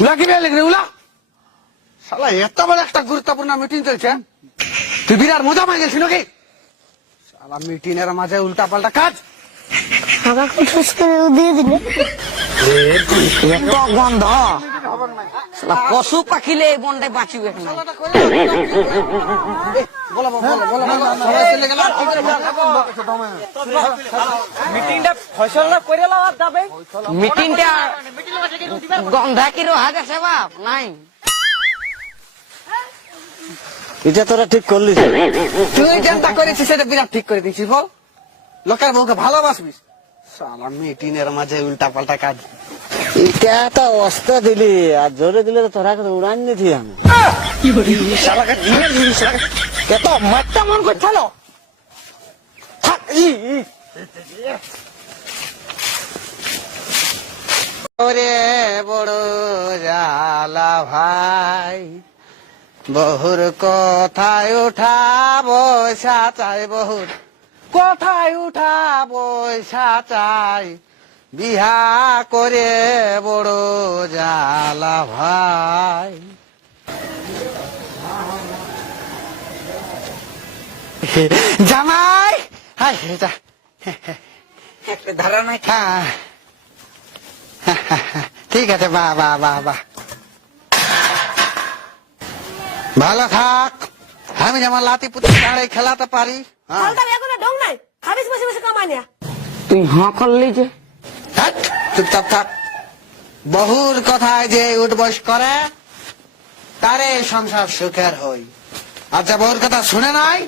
উলা কি বেলে রে উলা শালা এত বড় একটা গুরুত্বপূর্ণ মিটিং চলছে তুই বিরাট মজা পাই গেছিস নাকি শালা মিটিং এর মাঝে উল্টা পাল্টা কাজ আমাকে শেষ করে দিয়ে দিলে এত গন্ধ শালা পশু পাখিলে এই বনটাই বাঁচিবে না। বলো বলো বলো সবাই চলে গেল মিটিংটা ফয়সালা করে লওয়া যাবে। মিটিংটা গন্ধা কি রোহা গেছে বাপ নাই এটা তোরা ঠিক করলি তুই যেটা করেছিস সেটা বিরাট ঠিক করে দিয়েছিস বল লোকের বউকে ভালোবাসবিস শালা মিটিং এর মাঝে উল্টা পাল্টা কাজ এটা তো অস্ত্র দিলি আর জোরে দিলে তো তোরা উড়ান নিতি আমি শালাকে নিয়ে নিস কত মারটা মন করছিল ওরে বড় জালা ভাই বহুর কথায় উঠা বৈশা চাই বহুর কথায় উঠা বৈশা চাই বিহা করে বড় জালা ভাই জামাই হাই যা ধারণা ঠিক আছে বাহ বাহ বাহ বাহ ভালো থাক আমি যেমন লাতি পুতি কাড়ে খেলাতে পারি হ্যাঁ। হালকা এখন ডং নাই খাবিস বসে বসে কামানিয়া তুই হাঁ করলি যে ধ্যাৎ, চুপচাপ থাক বহুর কথায় যে উঠবস করে তারে সংসার সুখের হই আর যা বহুর কথা শুনে নাই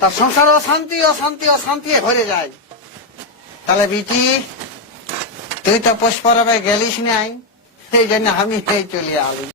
তার সংসার অশান্তি অশান্তি অশান্তি ভরে যায় তাহলে বিটি তুই তো পুষ্পরবে গেলিস নাই এই জন্য আমি চলে আলি